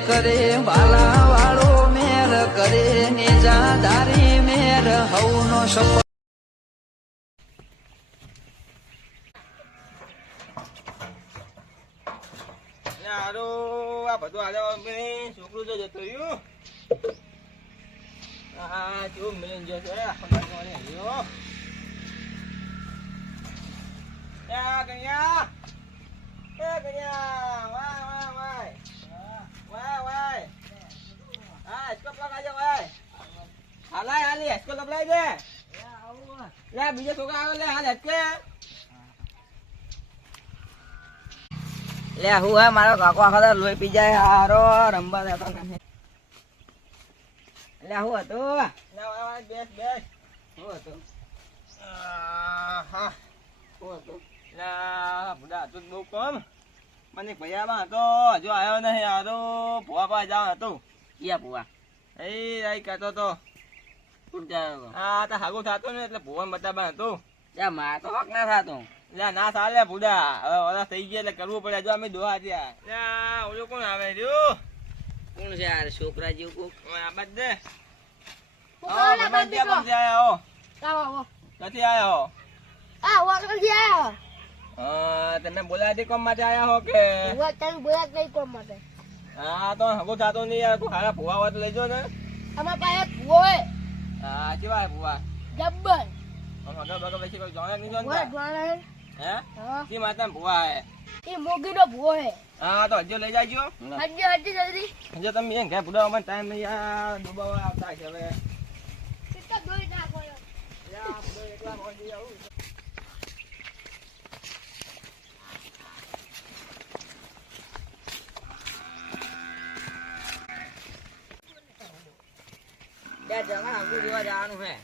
કરે વાલા વાળો મેર કરે નેજાદારી મેર હવનો સપોર્ટ આ બધું આજે છોકરું જો જતો રહ્યું આ જો મેન જો છે કન્યા વાહ વાહ વાહ વાહ વાહ હા સ્કોપ લગાજો વાહ હાલાય હાલી સ્કોપ લગાઈ દે લે બીજો છોકરા આવે લે હાલ હટકે લે હું હે મારો કાકો આખા લોહી પી જાય હારો રંબા દેતો નથી લે હું હતો લે વાય બેસ બેસ હું હતો હા હું હતો લે બુડા તું બહુ કમ મને ભૈયામાં હતો હજુ આવ્યો નહીં હારો ભુવા પાસે જવાનું હતું ક્યાં ભુવા એ આઈ કહેતો તો હા તો હાગું થતું ને એટલે ભુવાને બતાવવાનું હતું ત્યાં માર તો હક ના થતો લે ના ચાલે બુડા હવે ઓલા થઈ ગયા એટલે કરવું પડે જો અમે દોહા થયા લે ઓલો કોણ આવે રહ્યું કોણ છે યાર છોકરા જેવું કોક આ બાદ દે નથી આયો તમે બોલાતી કોમ માટે આયા હો કે હા તો હગો થતો નહીં યાર કોઈ હારા ભુવા હોય તો લઈ જાઓ ને હા કેવા ભુવા જબ્બર હગા બગા પછી કોઈ જાણે નહીં જાણતા હે કી માતા ભુવા હે એ મોગીનો ભૂવો હે હા તો હજો લઈ જાજો હજી જલ્દી હજો તમે એમ ઘરે ભુડાવા મને ટાઈમ નહીં યાર ડૂબાવા આવતા છે હવે કેટલા દોઈ નાખો યા ભુડો એકલા મોજી આવું બે જણા હંગુ જોવા જવાનું હે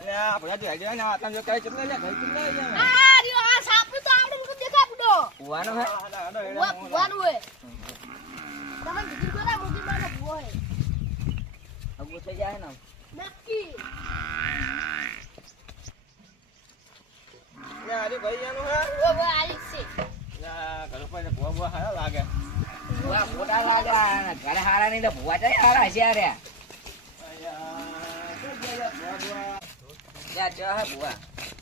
લે આ ભયા જો હેડ્યા ને આટલા જો કઈ કેટલા લે ભાઈ કેટલા અહીંયા આ રિયો આ સાપુ તો આવડે મને દેખા બુડો ભુવાનો હે ભુવાનું હે તમે કીધું કોના મોગી માનો ભૂવો હે હંગુ થઈ જાય ને નક્કી લે આરી ભાઈ જાનું હે ઓ આલી છે લે ઘર પર ભુવા ભુવા હારા લાગે ભુવા ખોટા લાગે ઘરે હારા નહીં તો ભુવા ચાય હારા છે રે યા ચા હે ભુવા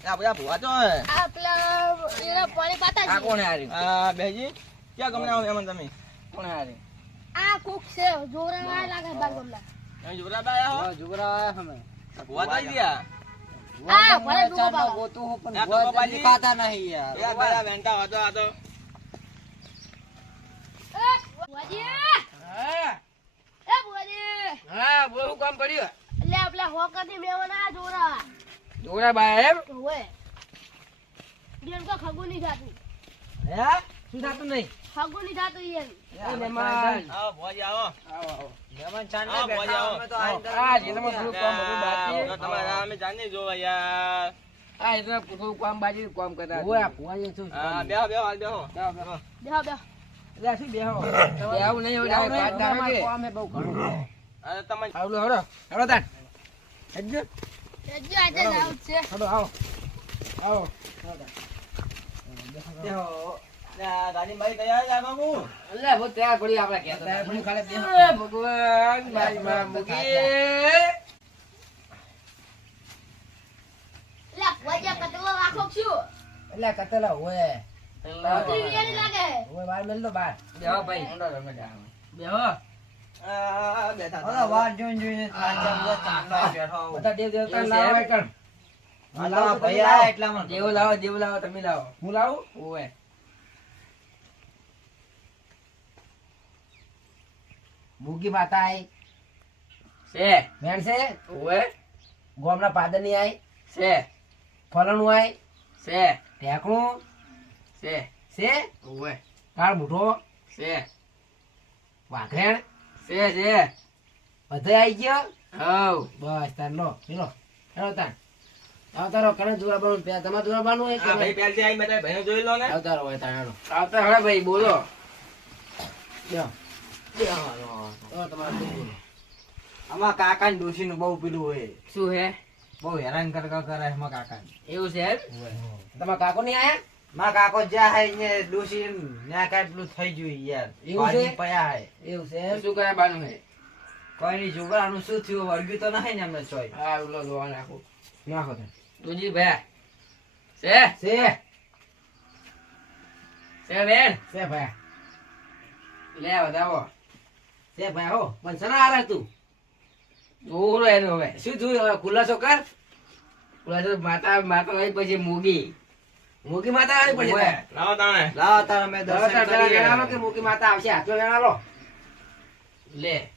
યા બધા ભુવા તો હે આ પેલા એના પાણી પાતા આ કોણ હારી આ બેજી ક્યાં ગમને આવો એમન તમે કોણ હારી આ કુક છે જોરા લાગે બાગમલા તમે જુગરા બાયા હો જુગરા હમે ભુવા તો ગયા આ ભલે ડૂબો બાબા ગોતું હું પણ યા ભુવા બાબાજી. જલ્દી ખાતા નહીં યાર યા બેરા વેંટા હતો આ તો એ ભુવાજી હા એ ભુવાજી હા બોલ હું કામ કર્યું લે પેલા હોકતી મેવના જોરા જુગરા બાય એમ ઓએ બેન કો ખગુ ની જાતું હે શું થાતું નહીં ખગુ ની જાતું ઈયન એ મહેમાન આવો ભુવાજી આવો આવો આવો મહેમાન ચાંદ ને બેઠા અમે તો આ જીતમાં થોડું કામ બધું બાકી તમારા અમે જાની જોવા યાર આ એટલે થોડું કામ બાજી કામ કરતા ઓય ભુવા શું હા બેહો બેહો હાલ બેહો બેહો બેહો એટલે શું બેહો બેહું નહીં હોય કાટ નાખે કામ હે બહુ ઘણું અરે તમે આવલો હડો હડો તાન હજ્જો રજ્જુ આજે જાવ છે હડો આવો આવો બેહો ના ગાડી મારી તૈયાર છે બાબુ અલ્લે હું તૈયાર પડી આપણે કે તૈયાર પડી ખાલે દે ભગવાન મારી માં મુકી લે ભુવાજી કતલો રાખો છું એટલે કતલા હોય ઉતરી ઈયન લાગે હોય બાર મેલ દો બાર બેહો ભાઈ ઊંડો રમે જા બેહો આ બેઠા ઓલા વાર જોઈને જોઈને બધા દેવ દેવતા લાવો એકણ લાવો ભૈયા એટલામાં દેવ લાવો તમે લાવો હું લાવું ઓય મુગી માતા આઈ છે મેણ છે ઓય ગોમના પાદરની આઈ છે ફલણું આઈ છે ઢેકણું છે ઓય કાળ મૂઠો છે વાઘરેણ છે બધે આઈ ગયો હવ બસ તાર લો પીલો હેલો તાર આવતારો કણે જુરાબાનું પે તમાર જુરાબાનું હે આ ભાઈ પહેલથી આઈ મેં ભાઈને જોઈ લો ને આવતારો હોય તાર હેલો આવતા હવે ભાઈ બોલો લ્યો ઓ તમાર બોલો આમાં કાકા ને ડોશી નું બહુ પેલું હોય શું હે બહુ હેરાન કરે એમાં કાકા એવું છે એમ તમાર કાકો નહીં આયા માં કાકો જ્યાં હે ને ડોસી ન્યા કાટલું થઈ ગયું યાર એવું છે? પાણી પયા હે એવું છે તો શું કરે બાનું હે કોઈ નહીં છોકરાનું શું થયું વળગ્યું તો નહીં ને અમને ચોય હા ઉલો જોવા નાખો નાખો તમે. તુજી ભયા છે છે છે બેન છે ભાઈ લે વધાવો છે ભાઈ હો પણ સના આરે તું જોરો એનો હવે શું થયું હવે ખુલાસો કર ઓલા તો માતા માતા લઈ પછી મૂગી મૂકી માતા આવી પડશે ઓવે, લાવો તાણે લાવો તાર અમે હવે દર્શન તાર પેલા કરીએ વેણાનો કે મૂકી માતા આવશે હાથો વેણાલો લે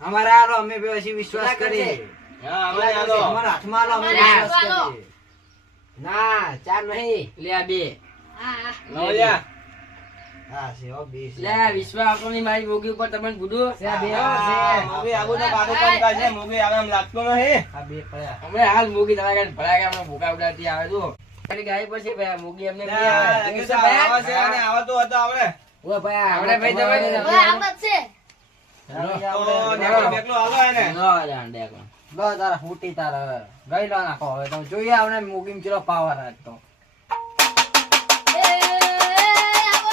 અમારા હાલો અમે બે પછી વિશ્વાસ કેટલા કરશે? કરીએ હા હવે આલો અમારા હાથમાં હાલો અમે અમારા વિશ્વાસ હાથમાં હાલો. કરીએ ના ચાર નહીં લે આ બે હા હા લાવો લ્યા હા છે હો બે છે. લે વિશ્વા આવતો નહીં મારી મૂગી ઉપર તમને ગુડું છે આ બે હો, છે મૂગી આવું તો કાઢો કામ કાઢે મૂગી આવે એમ લાગતો નહીં આ બે પડ્યા અમે હાલ મૂગી તમારા ઘરે ભરાય કે અમે ભૂકા ઉડાડતી આવે જો ખાલી ગાય પછી ભાઈ મૂગી અમને નહીં આવે એવું છે ભાઈ? આવે છે અને આવતો હતો આપણે ઓય ભાઈ આપણે ભાઈ તમારે જવાય ને. હવે આમ જ છે તો નેકલો બેકલો હાલો એને લો તારા ફૂટી તાર હવે ગઈ લો નાખો હવે તમે જોઈએ આવને મૂકીને ચલો પાવર આજ તો એ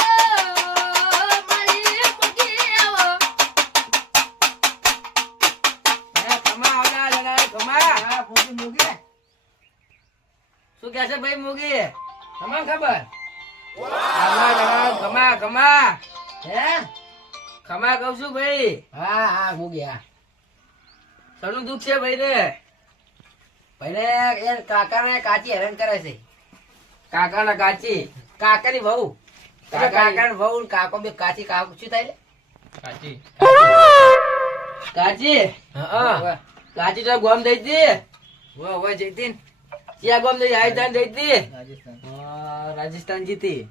આવો મારી મુકી આવો ખમા આવડા જણા ખમા હા ફૂટી મૂકી શું કહે છે ભાઈ મૂગી તમને ખબર ખમા જણા ખમા ખમા હે ખમા કહું છું ભાઈ હા હા મૂકી હા સનું દુઃખ છે ભાઈ ને પહેલે એ કાકાને કાચી હેરાન કરે છે કાકા ના કાચી કાકાની વહુ કાકાની- કાકાની વહુ ને કાકો બે કાચી કાકો શું થાય લે? કાચી કાચી હા કાચી તો ગોમ દઈ દી વો વો જયતીન ક્યાં ગોમ દઈ આઈ દઈ દી રાજસ્થાન જીતી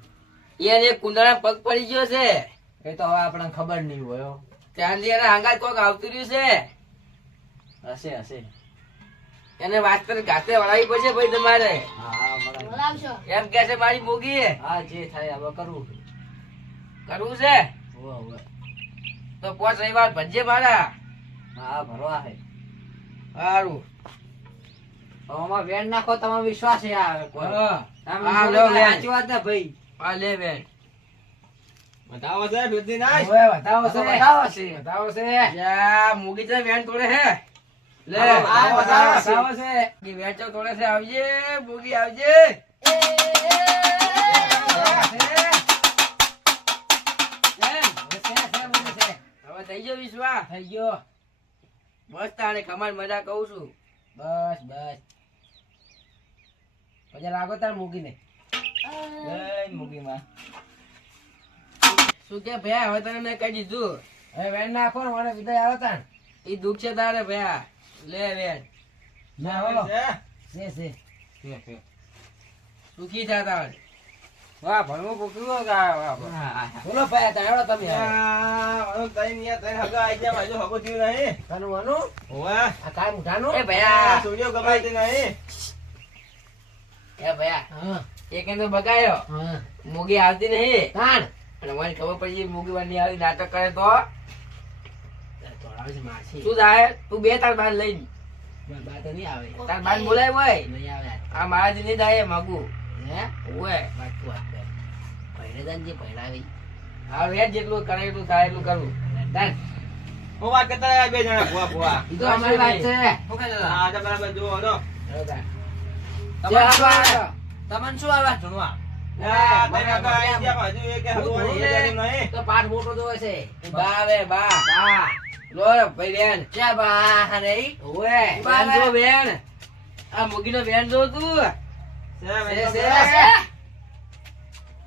એને એક કુંડાળા પગ પડી ગયો છે એ તો હવે આપણને ખબર નહીં હોય હો. ત્યાંથી એના હાંગાત કોક આવતું રહ્યું છે હશે હશે એને વાત કરી ઘાતે વળાવી પડશે ભાઈ તમારે હા હા બરાબર. બોલાવશો એમ કે છે મારી મોગી હા જે થાય હવે કરવું કરવું છે હોવે, હોવે. તો પોચ રવિવાર ભજે મારા હા ભરવા હે સારું તો આમાં વેણ નાખો તમારો વિશ્વાસ છે આ કોઈ. હા. આમ હા, બોલો લો, તો વેણ. સાચી વાત ને ભાઈ આ લે બેન બતાવો છે દૂધી નાય ઓય બતાવો છે બતાવો છે. બતાવો છે યા મોગી તો વેણ તોડે હે લે હા, બતાવો બતાવો છે. છે. બતાવો છે કે વેણ તો તોડે છે આવજે મોગી આવજે એ બેન, છે મૂકી છે હવે થઈ ગયો વિશ્વા થઈ ગયો બસ તાણે કમાલ મજા કહું છું બસ બસ પછી લાગો તાર મૂકીને મૂકીમાં શું કે ભયા હવે તને મેં કહી દીધું હવે વેણ નાખો ને મને વિદાય આવે તાન એ દુઃખ છે તારે ભયા લે વેણ ના હો છે સુખી થા તારે વાહ ભણવું પૂછ્યું વાહ બોલો ભાઈ તાણ હેડો તમે હવે. તનું વનું આ કાય મુઠાનું એ ભયા એ ભયા હા એ કેમ તો બગાયો હા મોગી આવતી નહીં તાણ અને મને ખબર પડી મોગી વાર ની આવી નાટક કરે તો તોડાવે છે માછી શું થાય તું બે તાર બાર લઈ બા તો નહીં આવે તાર બાર બોલાય હોય નહીં આવે આ મારા જ નહીં થાય માગુ હે ઓય વાત તું વાત કર પહેરે જાન જે પહેરાવી હા વેટ જેટલું કરે એટલું થાય એટલું કરવું તાણ હું વાત કરતા બે જણા ભુવા ભુવા ઈ તો અમારી વાત છે હા તો બરાબર જુઓ તો હેડો તાણ. તમને શું આવે? તમને શું આવે ધૂણવા તો પાઠ મોટો જોવે છે બા વે બા બા લો ભાઈ બેન ચા બા રે ઓએ બેન જો બેન આ મુગીનો બેન જો તું છે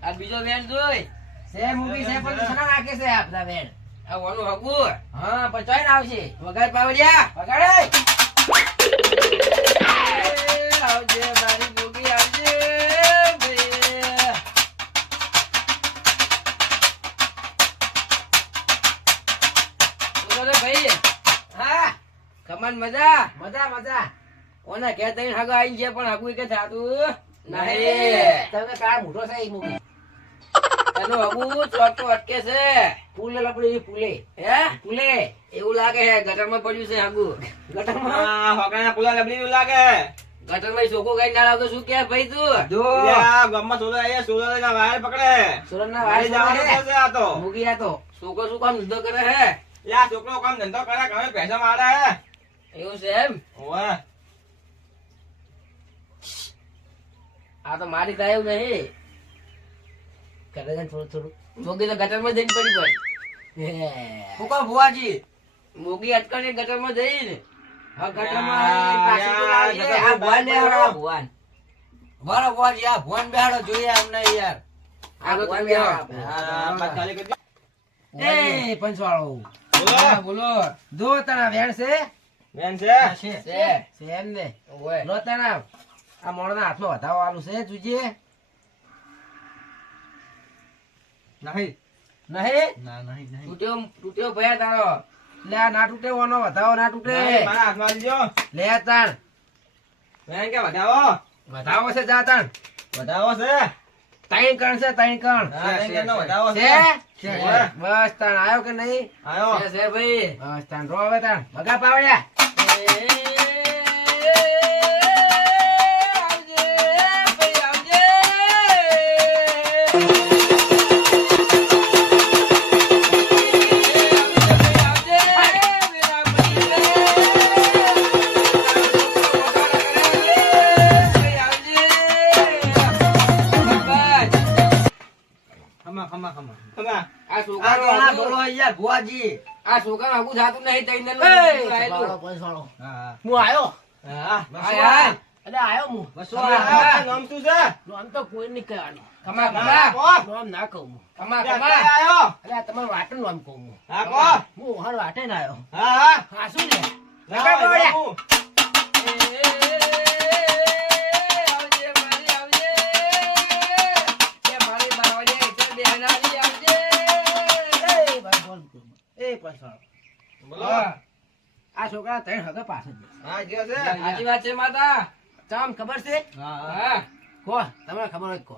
આ બીજો બેન જોઈ છે મૂકી છે પણ સના નાખે છે આપડા બેન આ ઓનું હગુ હા પણ ચોઈ ના આવશે વગાડ પાવડિયા વગાડે આવજે મારી મુગી આવજે ભાઈ બોલો ભાઈ હા કમાન મજા મજા મજા ઓના ઘેર તઈને હગા આઈ ગયા પણ હગુ કે થાતું નહીં નહીં તમે કાર મોટો છે ઈ મૂકી એનો હગુ ચોટો અટકે છે પુલે લપડી પુલે હે પુલે એવું લાગે છે ગટરમાં પડ્યું છે હગુ ગટરમાં હોકાના પુલા લબડી લાગે ગટરમાં ચોકો કઈ ના લાવતો શું કે ભાઈ તું જો યા, ગામમાં સોલા આયા, સોલાના વાયર પકડે. સુરતના વાડી વાડી જવાનું જવાનું થશે આ તો. મૂકી આ તો છોકો શું કામ ધંધો કરે હે યા, છોકરો કામ ધંધો કરે, ઘરે પૈસા મારે હે. એવું છે એમ ઓવે. આ તો મારી થાય એવું નહીં કરે છે થોડું થોડું મોગી તો ગટરમાં જઈને પડી પડી શું કહો ભુવાજી મોગી અટકણી ગટરમાં જઈને હા ગટરમાં યા, પાછી તો લાવજે. ગટરમાં આ ભુવાન ને બેહાડો. આવડો ભુવાન બરો ભુવાજી આ ભુવન બેહાડો જોઈએ અમને યાર આ ભુવાન ને આવડો. હા, બસ ચાલી કરજો. એ પંચવાળો બોલો. હા, બોલો દો તણા વેણ છે બેન છે? છે એમ ને લો તણા આ મોણના હાથમાં વધાવો આલું છે જોજે નહીં નહીં ના નહીં નહીં તૂટ્યો તૂટ્યો ભયા તારો લે આ ના તૂટે ઓનો વધાવો ના તૂટે નહીં, મારા હાથમાં આલજો. લે તાણ બેન કે વધાવો? વધાવો છે જા તાણ વધાવો છે? ત્રણ કણ છે ત્રણ કણ હા, બેન કેનો વધાવો છે છે? બસ તાણ આવ્યો કે નહીં આયો. છે ભાઈ બસ તાણ રો હવે તાણ બગા પાવડ્યા ખમા ખમા ખમા ખમા. આ આ છોકરો ઘણા બોલો યાર ભુવાજી આ છોકરા આગું જાતું નહીં તઈ ને હા હું આયો હા. આયા અરે આયો હું બસો આ નામ શું છે? આમ તો કોઈ નહીં કહેવાનું કમા હા, કમા કો. નામ ના કહું હું કમા ક્યાં કમા આયો? અરે આ તમારું વાટણ નામ કહું હું હા, કો. હું હાર વાટે ના આવ્યો હા, હા. હા શું લે લાવો, પાવડ્યા. લાવો. આવજે મારી આવજે એ મારી બાવળે એટલે બેહનારી આવજે એ ભાઈ બોલ એ પાછળ બોલો. આ છોકરા ત્રણ હગા પાછળ છે. હા, જે છે. સાચી વાત છે માતા ચમ ખબર છે હા હા કો તમને ખબર હોય તો કો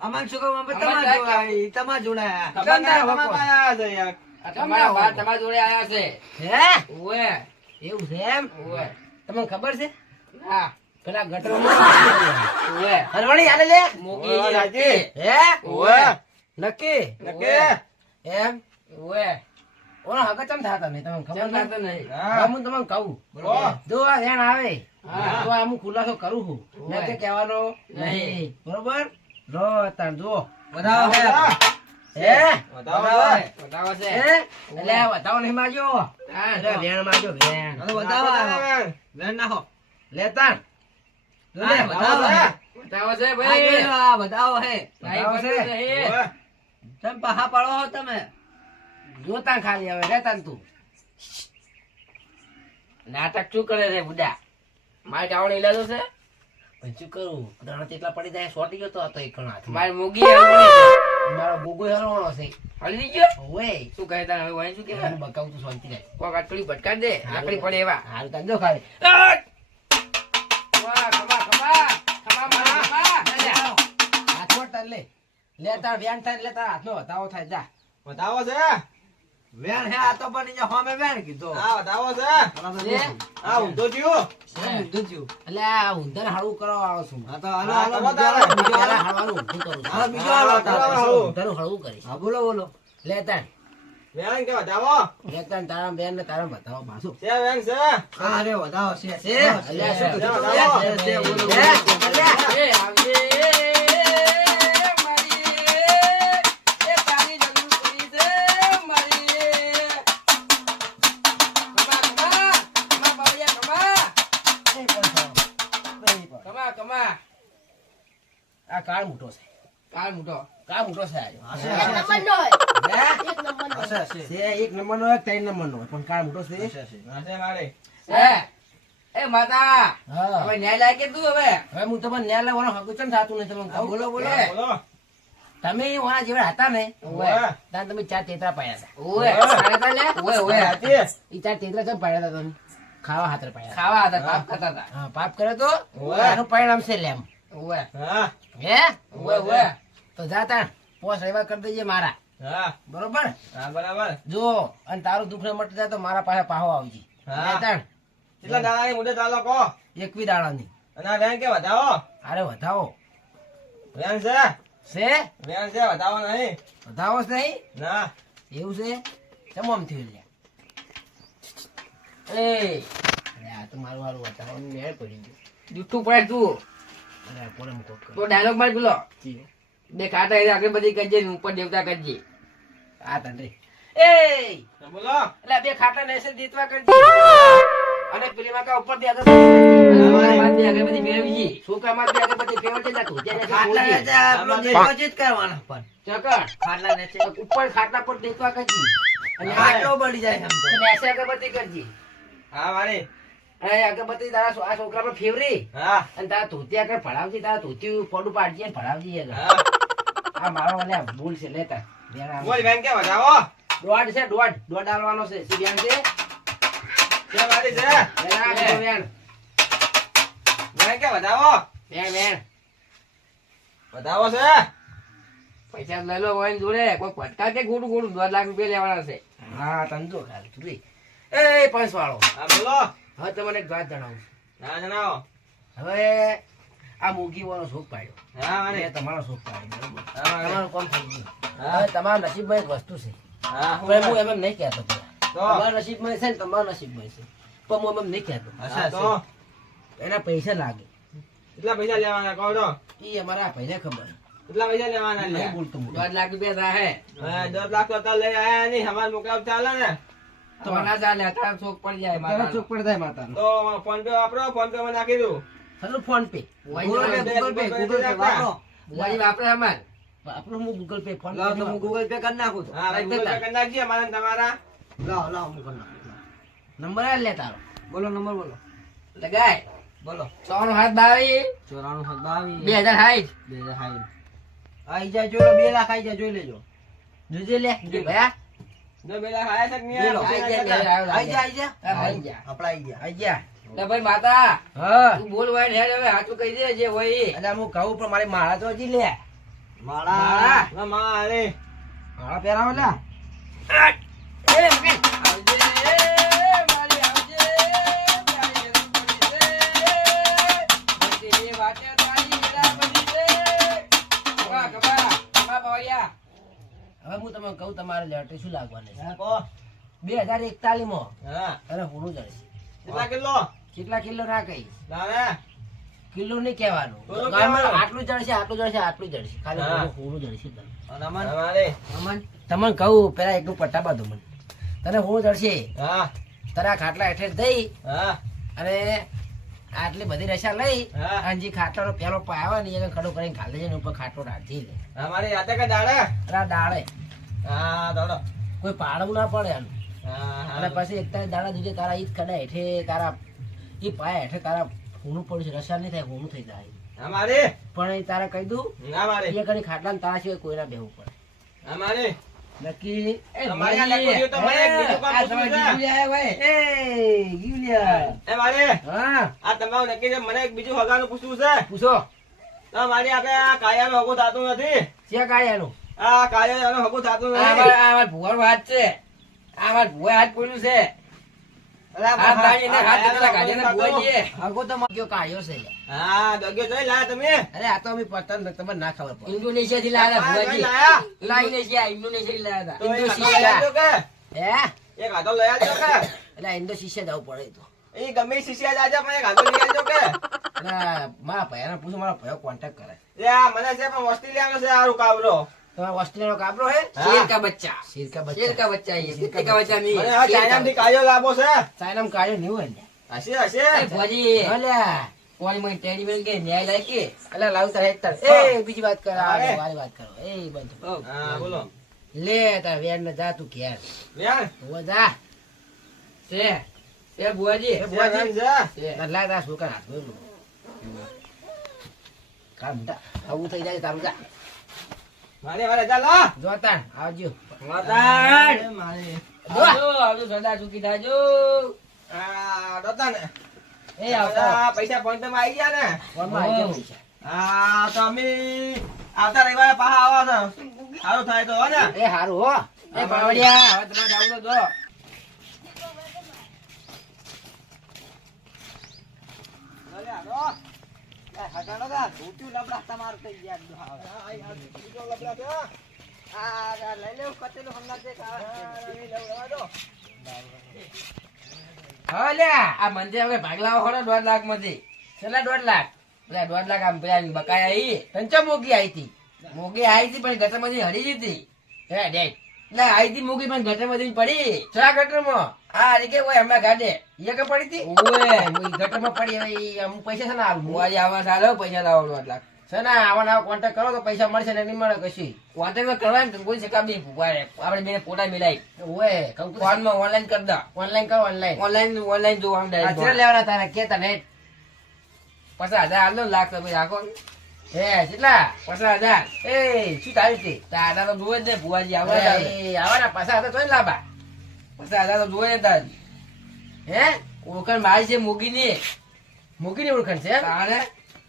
અમન શું કહું અમે અમાર તમાર જાય જોડાય તમાર જોડાયા ખબર ના તમારા હોય કોઈ. આયા છે યાર. આ તમારા બા તમારા જોડે આયા છે હે ઓએ એવું છે એમ ઓએ તમને ખબર છે હા પેલા ગટરમાં ઓએ હરવાણી આલે લે મોગી ઓય, રાજી હે ઓવે. નક્કી નક્કી. એમ ઓએ ઓનો હગા ચમ થા તમે તમને ખબર કેમ ના થતો નહીં હા. હું તમને કહું બોલો. જો આ વેણ આવે હા. તો આ હું ખુલાસો કરું છું મેં તે કહેવાનો નહીં બરોબર લો તાણ જુઓ વધાવો હે હે વધાવો છે. બતાવો છે હે એટલે આ બતાવો નહીં માજો હા એટલે વેણ માજો વેણ હવે વધાવો નાખો આવ્યો. તમે. વેણ નાખો લે તાણ જો લે હા, વધાવો વધાવો છે. બતાવો છે આ ભાઈ જોઈ લો, આ વધાવો હે નહીં બતાવો છે. બનતું નહીં. ઓવે. તમે પહા પાડો હો તમે જોતા ખાલી હવે રે તાણ તું નાટક શું કરે છે બુડા મારે ટાવણ ઇલાજો છે પણ શું કરું દાણા તેટલા પડી જાય સોટી ગયો તો આ તો એક કણ હાથમાં. મારી મોગી હલવણી મારો ગોગો હલવાનો છે છે હલવી ગયો ઓય શું કહે તારે હવે વાંચી શું કે હું બકાવું તું શાંતિ રહે કોક આટલી ભટકા દે લાકડી પડે એવા હાલ તાણ જો ખાલી વાહ, ખમા ખમા ખમા મારા ખમા હાથમાં તાણ લે લે તાર વેણ થાય એટલે તાર હાથનો વધાવો થાય જા વધાવો છે. વેણ હે આ તો બની જા હોમે વેણ કીધો હા, વધાવો છે. લે. હા, ઊંધો થયું. ઊંધું થયું. એટલે આ ઊંધણ હાળું કરવા આવો છું હા તો હાલો હા, હાલો તમે બીજો હાલો, તારે. બીજો પેલા હાલો. હાળવાનું ઊંધું કરું છું. હાલો બીજો હાલો તારે. હાલો, હાલો. ઊંધણું હળવું કરીશ હા બોલો બોલો લે તાણ વેણ કે વધાવો? લે તાણ તારા બેન ને તારા બતાવો પાછું છે વેણ છે. હા રે વધાવો છે છે અલ્યા શું છે, કીધું? વધાવો. છે, છે, બોલો, હે? બોલો. અલ્યા. એ આવજે મારી એ તારી જરૂર પડી છે મારી કમા કમા કમા બાવળિયા કમા નહીં પણ થાવ. નહીં પણ. કમા કમા આ કાળ મોટો છે કાળ મોટો કાળ મોટો છે આ. હશે, હે? હશે, હશે. છે એક નંબર નો હોય ત્રણ નંબર નો હોય પણ કાળ મોટો છે હશે, હશે. હા, છે મારે. એ માતા હા હવે ન્યાય લાગે તું હવે હવે હું તમને ન્યાય લેવાનો હકુ ચમ થાતું નહીં તમને હા, કહું? બોલો બોલો એ. બોલો. તમે ઓના જેવા હતા ને ઓવે. ત્યાં તમે ચાર તેતરા પાડ્યા હતા ઓએ પાડ્યા હતા લે? ઓએ ઓએ સાચી. ઈ ચાર તેતરા ચમ પાડ્યા હતા તમે ખાવા હાથર પાડ્યા હતા. ખાવા હતા પાપ ખાતા હતા હા પાપ કરે તો ઓવે. એનું પરિણામ છે લેમ ઓએ હા, હે ઓએ ઓએ તો જા તાણ પોસ રવિવાર કરી દેજે મારા હા, બરોબર હા, બરાબર. જો અને તારું દુઃખ ને મટી જાય તો મારા પાસે પાહો આવજે હા. લે તાણ કેટલા દાડાની મુદત આલો કહો? 21 દાડાની અને આ વેન કે વધાવો અરે વધાવો વેન છે છે વેન છે વધાવો નહીં વધાવો છે નહીં ના એવું છે ચમ આમ થયું લ્યા એ અરે આ તો મારું વાળું વધાવવાનું મેળ પડી ગયું જૂઠું પડે તું અરે પોરે મૂકો તો ડાયલોગ માર પેલો બે ખાટા એ આગળ બધી કરજે ને ઉપર દેવતા કરજે આ તને એ તો બોલો એટલે બે ખાટા નેસે દીતવા કરજે અને પેલી માં કા ઉપર દે આગળ અમારા બાદ બે આગળ બધી ફેરવજી છોકરા માં બે આગળ બધી ફેવર છે ના તું ત્યાં ખાટલા નેચે આપણો deposit કરવાનો પણ. ચકર ખાટલા નેચે ઉપર ખાટલા પર દીતવા કરજે અને ખાટલો બળી જાય આમ તો. નેસે અગરબત્તી કરજે હા મારી અને અગરબત્તી તારા આ છોકરા પર ફેવરી હા અને તારા ધોતી આગળ ભણાવજી તારા ધોતી ફોડું પાડજે અને ભણાવજી આગળ હા આ મારો વાલે ભૂલ છે લેતા બોલ વેન કે વધાવો દોઢ છે દોઢ આલવાનો છે શું ધ્યાન છે કે મારી છે વેણ આ વેણ વેન કે વધાવો વેણ વધાવો છે પૈસા લઈ લો હોય ને જોડે કોઈ પટકા કે ગોડું 2 લાખ રૂપિયા લેવાના છે હા તંજો ખાલી તું બી. એ પંચ વાળો હા બોલો હવે તમને એક વાત જણાવું હા જણાવો હવે આ મૂગી વાળો શોખ પાડ્યો હા મારી એ તમારો શોખ પાડ્યો બરોબર હા મારી તમારું કામ થઈ ગયું હા. હવે તમારા નસીબમાં એક વસ્તુ છે હા પણ હું એમ નહીં કહેતો પેલા. તો તમારા નસીબમાં છે ને તમારા નસીબમાં છે પણ હું એમ નહીં કહેતો હા તો એના પૈસા લાગે કેટલા પૈસા લેવાના કહો તો એ અમારા ભાઈને ખબર કેટલા પૈસા લેવાના નહીં લે બોલતો હું. 2 લાખ રૂપિયા થાય હા 10 લાખ તો અત્યારે લઈ આયા નહીં અમાર મોકલાવ ચાલે ને તો ના ચાલે અત્યારે શોખ પડી જાય તારા મારા ચોક પડતા માતાનો તો ફોન પે વાપરો ફોન પે માં નાખી દઉં hello phone pay Google Pay વાપરો. બુવાજી વાપરે અમાર આપણો હું ગૂગલ પે ફોન લાવો તો હું Google Pay કરી નાખું છું. હા ભાઈ Google Pay કરી નાખજે અમારા ને તમારા લાવો હું કરી નાખું. નંબર આ લે તારો બોલો નંબર બોલો લગાય બોલો 100 94 22 2060 આઈ જાય જોઈ લો 2 લાખ આઈ જાય જોઈ લેજો જોજે લે જો ભયા જો પેલા ખાયા છે કે નહીં બોલો. આયા? આઈ જાય આઈ જા આપડા આઈ ગયા આઈ જા લે ભાઈ માતા હા તું બોલ વાય હેડ હવે હાચું કહી દે જે હોય એ. અલ્યા હું કહું પણ મારી માળા તો હજી લે માળા ના મારે માળા પહેરાવો લે એ મગન આવજે મારી આવજે મારી જરૂર પડી છે બધી વાટે તારી મેળા બની છે કબા બાવળિયા હવે હું તમને કહું તમારે લેટે શું લાગવાનું છે હા કહો 2041 માં હા અરે હોનું જશે કેટલા કિલો કેટલા કિલો ના કહીશ લાવે કિલો નહીં કહેવાનું થોડું ગામમાં કહેવાનું. આટલું જડશે આટલું જડશે આટલું જડશે ખાલી હા. હોનું જડશે તમને અને અમન અમારે અમન તમને કહું પેલા એકલું પટ્ટા બાંધો મને તને હોનું જડશે હા તારા ખાટલા હેઠે દઈ હા અને આટલી બધી રસા લઈ હા. અને જે ખાટલાનો પેલો પાય આવે ને એને ખડો કરીને ખાલી છે ને ઉપર ખાટલો રાખી લે અમારે યાદ કે દાડે તારા ડાળે હા દોડો કોઈ પાડવું ના પડે આનું હા અને હા પછી એક તારા દાડા દૂજે તારા ઈદ ખડા હેઠે તારા ઈ પાય હેઠે તારા હોનું પડશે રસા નહીં થાય હોનું થઈ જાય અમારે પણ એ તારા કહી દઉં ના મારે એ ઘડી ખાટલા તારા સિવાય કોઈના બેહવું પડે અમારે નક્કી તમારે આ લેકોડીઓ તો મને એક બીજું કામ આ પૂછવું તમારે છે. ગીલું આયા ભાઈ. એ ગીલું. એ મારે હા આ તમારું નક્કી છે મને એક બીજું હગાનું પૂછવું છે પૂછો તો મારી આપણે આ કાયાનું હગું થતું નથી છે કાળિયાનું આ કાયાનું હગું થતું આ નથી માર ભુવાનો હાથ છે આ માર ભુવા હાથ પડ્યું છે અલા આ તાણીને હાથ પેલા ગાડીને ભુવાજીએ આગો તો કયો કાળિયો છે લે. હા દગ્યો જોઈ લાયા તમે અરે આ તો અમે પતંગ તમને ના ખબર પડે ઇન્ડોનેશિયા થી લાયા હા, ભુવાજી જોઈ લાયા. ઇન્ડોનેશિયા થી લાયા તો એક ઇન્ડોનેશિયા. હાથો લઈ આવજો કે હે એક હાથો લઈ આવજો કે એટલે ઇન્ડોનેશિયા જવું પડે તો એ ગમે ઈ શીશિયા જાજો પણ એક હાથો લઈ આવજો કે એટલે મારા ભાઈને પૂછો મારા ભાઈઓ કોન્ટેક્ટ કરે લે આ મને છે પણ ઓસ્ટ્રેલિયાનો છે હારું કાવરો તમારા ઓસ્ટ્રેલિયાનો કાબરો હે હા. શેર કા બચ્ચા શેર કા શેર બચ્ચા કા બચ્ચા ये कुत्ते का बच्चा नहीं મને આ ચાઇનામાંથી કાયો લાવો છે ચાઇનામાં કાળિયો નહીં હોય ને હશે હશે भुवाजी અલ્યા कोई में टेडी बेन के न्याय लायक के એટલે લાવ તારે એક તાર એ બીજી વાત કર અરે. વારી વાત કરો એ બંધ હા બોલો લે તાર વેન ને જા તું ઘેર લ્યા ઓ જા से भुवाजी બુઆજી જા ના લા તા છોકરા હાથ બોલ કામ તા આવું થઈ જાય તારું જા મારે જા લા જોતા આવજો मतान મારે आजो आजो सदा चुकी थाजो આ દોતા ને એ આવતા આ પૈસા ફોન પે માં આવી ગયા ને ફોનમાં આવી ગયા પૈસા. હા તો અમે આવતા રવિવારે પાછા આવો છો સારું થાય તો હો ને એ હારું હો ए बावड़िया હવે તમે જાવ તો જો હટાડો કા ધોતું લબડા તમારું થઈ ગયા આ લઈ લેવું કતેલું હમણાં જે હા લ્યા આ મંદિર હવે ભાગલા ખરો 1.5 લાખ માંથી છેલ્લા 1.5 લાખ પેલા 1.5 લાખ આમ પેલા બકાયા આવી કંચો મોગી આવી હતી પણ ગટર માંથી હરી ગઈ હતી હે ડેડ ના આવી હતી મોગી પણ ગટર માંથી પડી ચા ગટર માં આ હરી કે ઓય હમણાં ગાડે એ કે પડી હતી ઓય ગટર માં પડી હવે અમુક પૈસા છે ને આવું આજે આવા સારો પૈસા લાવો 1.5 લાખ છે ને આવા કોન્ટેક્ટ કરો તો પૈસા મળશે ને નહીં મળે કશી કોન્ટેક્ટ કરવા ને કોઈ છે કામ આપણે બે ફોટા મિલાઈ ઓય ફોન માં ઓનલાઈન કરી દો ઓનલાઈન કરો ઓનલાઈન જોવાનું ડાયરેક્ટ લેવાના તારે કે તને 50,000 આલો લાખ રૂપિયા રાખો હે કેટલા 50,000 એ શું તારી છે તારા તો જોવે જ ને ભુવાજી આવવાના 50,000 તો લાભા 50,000 તો જોવે તાર હે ઓળખાણ મારી છે મોગીની ઓળખાણ છે તારે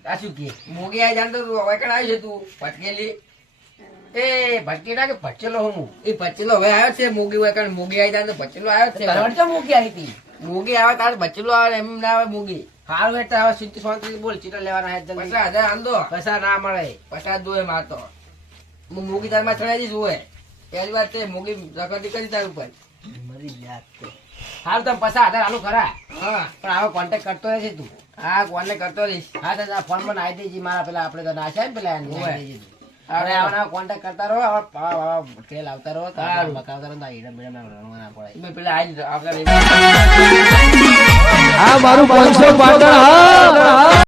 આ શું કે મોગી આવી જાણતો તું ઓળખાણ આવી છે તું ભટકેલી એ ભટકેલા કે ભટકેલો હું એ ભટકેલો હવે આવ્યો છે મોગી ઓળખાણ મોગી આવી જાણતો ભટકેલો આવ્યો છે તો મોગી આવી હતી મોગી આવે તારે ભટકેલો આવે એમ ના આવે મોગી હારું એટલે હવે સીધી શાંતિ બોલ ચીટર લેવાના હે જલ્દી 50,000 આંદો પૈસા ના મળે 50 દોય મારતો હું મોગી તાર માં ચડાઈ દઈશ હોય પહેલી વાત તે મોગી રકડી કરી તાર ઉપર મરી જાત તો હાલ તમે 50,000 આલુ ખરા હા પણ આવો કોન્ટેક્ટ કરતો રહેશે તું હા કોન્ટેક્ટ કરતો રહીશ હા તો ફોન માં નાઈ દેજી મારા પેલા આપણે તો નાખ્યા ને પેલા અરે આવના કોન્ટેક્ટ કરતા રહો ટ્રેલ આવતા રહો બકાવતા રહો ના પડે પેલા આ મારું 500 પાટણ હા